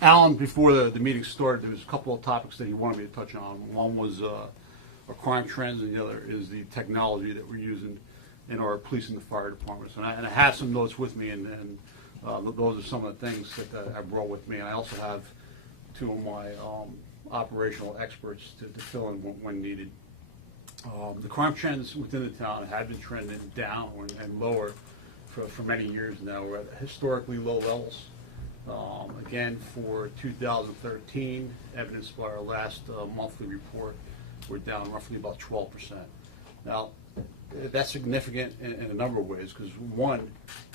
Alan, before the meeting started, there was a couple of topics that he wanted me to touch on. One was our crime trends, and the other is the technology that we're using in our police and the fire departments. And I have some notes with me, and those are some of the things that I brought with me. I also have two of my operational experts to fill in when needed. The crime trends within the town have been trending down and lower for many years now. We're at historically low levels. Again, for 2013, evidenced by our last monthly report, we're down roughly about 12%. Now, that's significant in a number of ways, because one,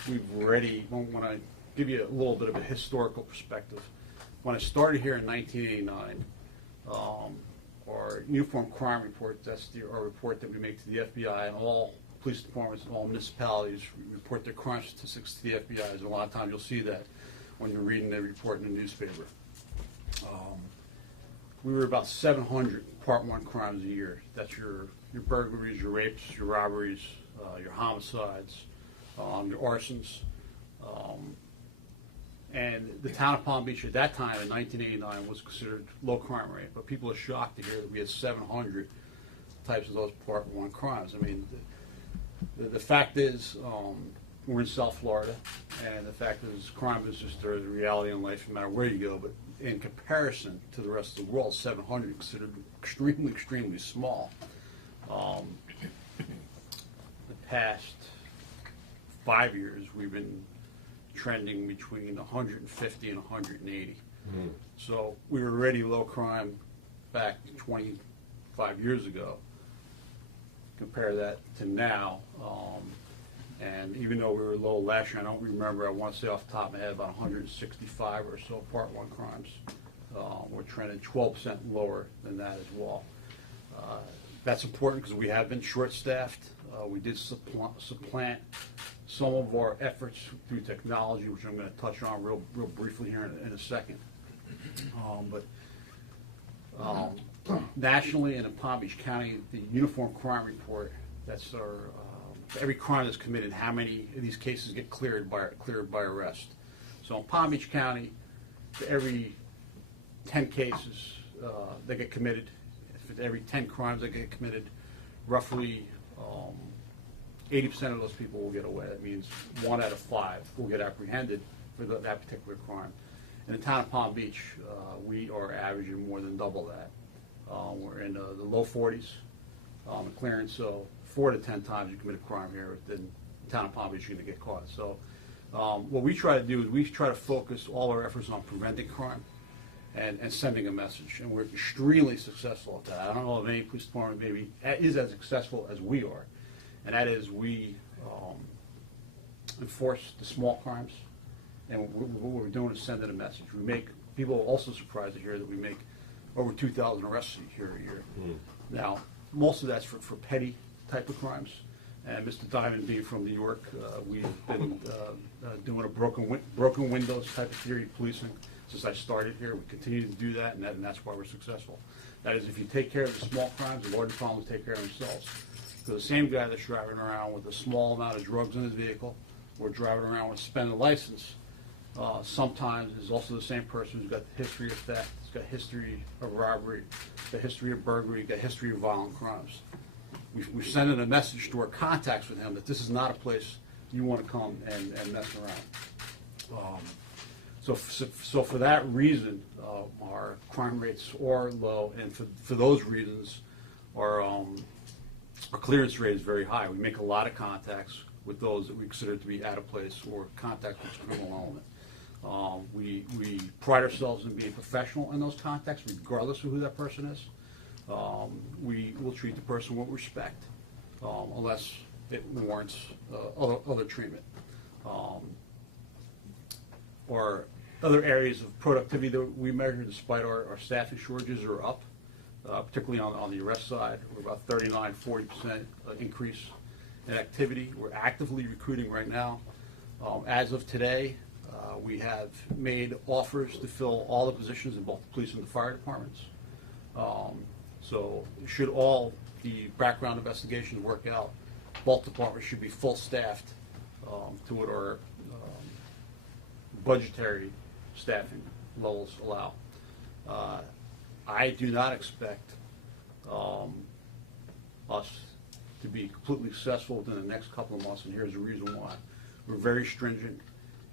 we've already, when I give you a little bit of a historical perspective, when I started here in 1989, our uniform crime report, that's our report that we make to the FBI, and all police departments and all municipalities report their crime statistics to the FBI. And a lot of times you'll see that when you're reading the report in the newspaper. We were about 700 Part 1 crimes a year. That's your burglaries, your rapes, your robberies, your homicides, your arsons. And the town of Palm Beach at that time in 1989 was considered low crime rate, but people are shocked to hear that we had 700 types of those Part 1 crimes. I mean, the fact is, we're in South Florida, and the fact is crime is just a reality in life no matter where you go, but in comparison to the rest of the world, 700 is considered extremely, extremely small. The past 5 years, we've been trending between 150 and 180. So we were already low crime back 25 years ago. Compare that to now, and even though we were low last year, I don't remember, I want to say off the top of my head, about 165 or so Part 1 crimes. We're trending 12% lower than that as well. That's important because we have been short-staffed. We did supplant some of our efforts through technology, which I'm going to touch on real briefly here in a second. Nationally and in Palm Beach County, the Uniform Crime Report, that's our every crime that's committed, how many of these cases get cleared by arrest. So in Palm Beach County, for every 10 cases that get committed, for every 10 crimes that get committed, roughly 80% of those people will get away. That means 1 out of 5 will get apprehended for that particular crime. In the town of Palm Beach, we are averaging more than double that. We're in the low 40s in clearance, so 4 to 10 times you commit a crime here, then the town of Palm Beach, you're going to get caught. So what we try to do is we try to focus all our efforts on preventing crime and sending a message, and we're extremely successful at that. I don't know if any police department maybe is as successful as we are, and that is we enforce the small crimes, and what we're doing is sending a message. We make people are also surprised to hear that we make over 2,000 arrests here a year. Now, most of that's for petty type of crimes. And Mr. Diamond, being from New York, we've been doing a broken windows type of theory of policing since I started here. We continue to do that, and that's why we're successful. That is, if you take care of the small crimes, the larger problems take care of themselves. So the same guy that's driving around with a small amount of drugs in his vehicle, or driving around with a suspended license, sometimes is also the same person who's got the history of theft, has got a history of robbery, the history of burglary, got a history of violent crimes. We're sending a message to our contacts with him that this is not a place you want to come and mess around. So for that reason, our crime rates are low, and for those reasons, our clearance rate is very high. We make a lot of contacts with those that we consider to be out of place or contact with a criminal element. We pride ourselves in being professional in those contacts, regardless of who that person is. We will treat the person with respect, unless it warrants other treatment. Or other areas of productivity that we measure, despite our staffing shortages, are up, particularly on the arrest side. We're about 39–40% increase in activity. We're actively recruiting right now. As of today, we have made offers to fill all the positions in both the police and the fire departments. So should all the background investigations work out, both departments should be full staffed to what our budgetary staffing levels allow. I do not expect us to be completely successful within the next couple of months, and here's the reason why. We're very stringent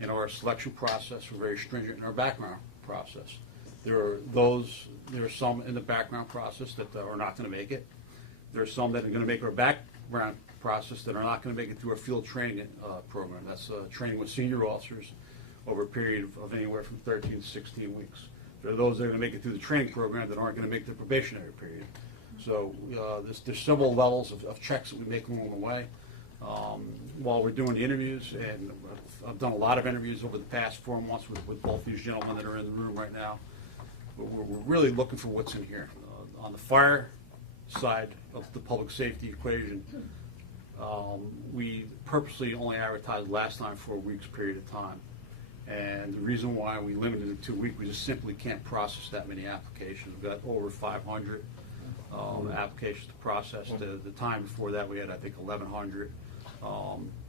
in our selection process. We're very stringent in our background process. There are some in the background process that are not going to make it. There are some that are going to make our background process that are not going to make it through our field training program. That's training with senior officers over a period of anywhere from 13 to 16 weeks. There are those that are going to make it through the training program that aren't going to make the probationary period. So there's several levels of checks that we make along the way. While we're doing the interviews, and I've done a lot of interviews over the past 4 months with both these gentlemen that are in the room right now, but we're really looking for what's in here. On the fire side of the public safety equation, we purposely only advertised last time for a week's period of time. And the reason why we limited it to 2 weeks, we just simply can't process that many applications. We've got over 500 applications to process. The time before that, we had, I think, 1,100.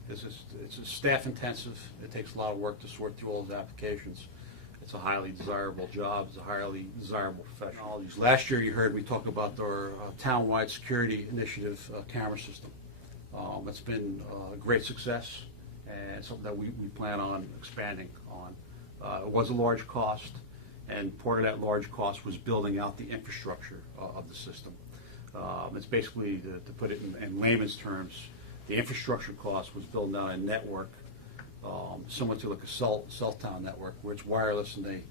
It's staff intensive. It takes a lot of work to sort through all those applications. It's a highly desirable job. It's a highly desirable profession. Last year, you heard me talk about our town-wide security initiative camera system. It's been a great success and something that we plan on expanding on. It was a large cost, and part of that large cost was building out the infrastructure of the system. It's basically, to put it in layman's terms, the infrastructure cost was building out a network similar to like a cell town network, where it's wireless and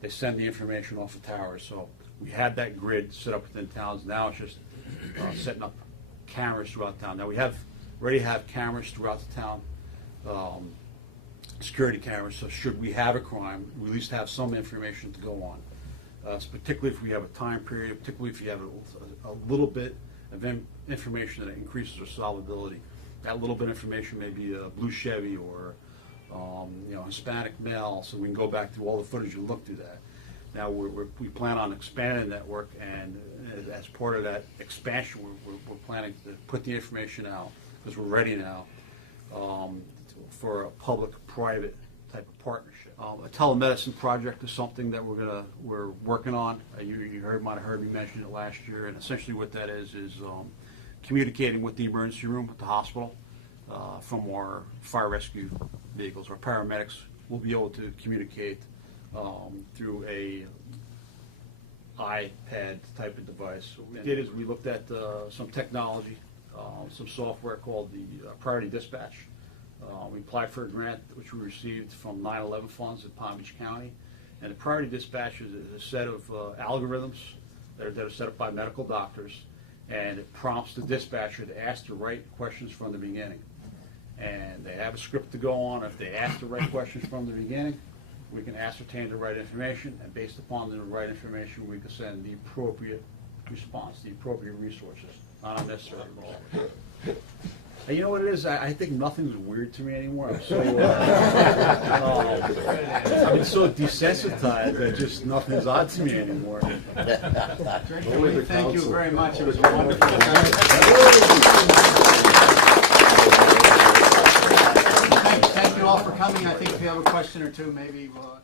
they send the information off the towers. So we had that grid set up within towns. Now it's just setting up cameras throughout town. Now we already have cameras throughout the town, security cameras, so should we have a crime, we at least have some information to go on. Particularly if we have a time period, particularly if you have a little bit of information that increases our solvability. That little bit of information may be a blue Chevy or Hispanic male, so we can go back through all the footage and look through that. Now we plan on expanding the network, and as part of that expansion, we're planning to put the information out, because we're ready now for a public-private type of partnership. A telemedicine project is something that we're working on. You might have heard me mention it last year, and essentially what that is communicating with the emergency room at the hospital from our fire rescue vehicles. Our paramedics will be able to communicate through a iPad type of device. So what we did is we looked at some technology, some software called the Priority Dispatch. We applied for a grant which we received from 9/11 funds in Palm Beach County. And the Priority Dispatch is a set of algorithms that are set up by medical doctors, and it prompts the dispatcher to ask the right questions from the beginning. And they have a script to go on. If they ask the right questions from the beginning, we can ascertain the right information, and based upon the right information, we can send the appropriate response, the appropriate resources, not unnecessary involvement. And you know what it is? I think nothing's weird to me anymore. I'm so I've been so desensitized that just nothing's odd to me anymore. Thank you very much. It was wonderful. Thank you all for coming. I think if you have a question or two, maybe we'll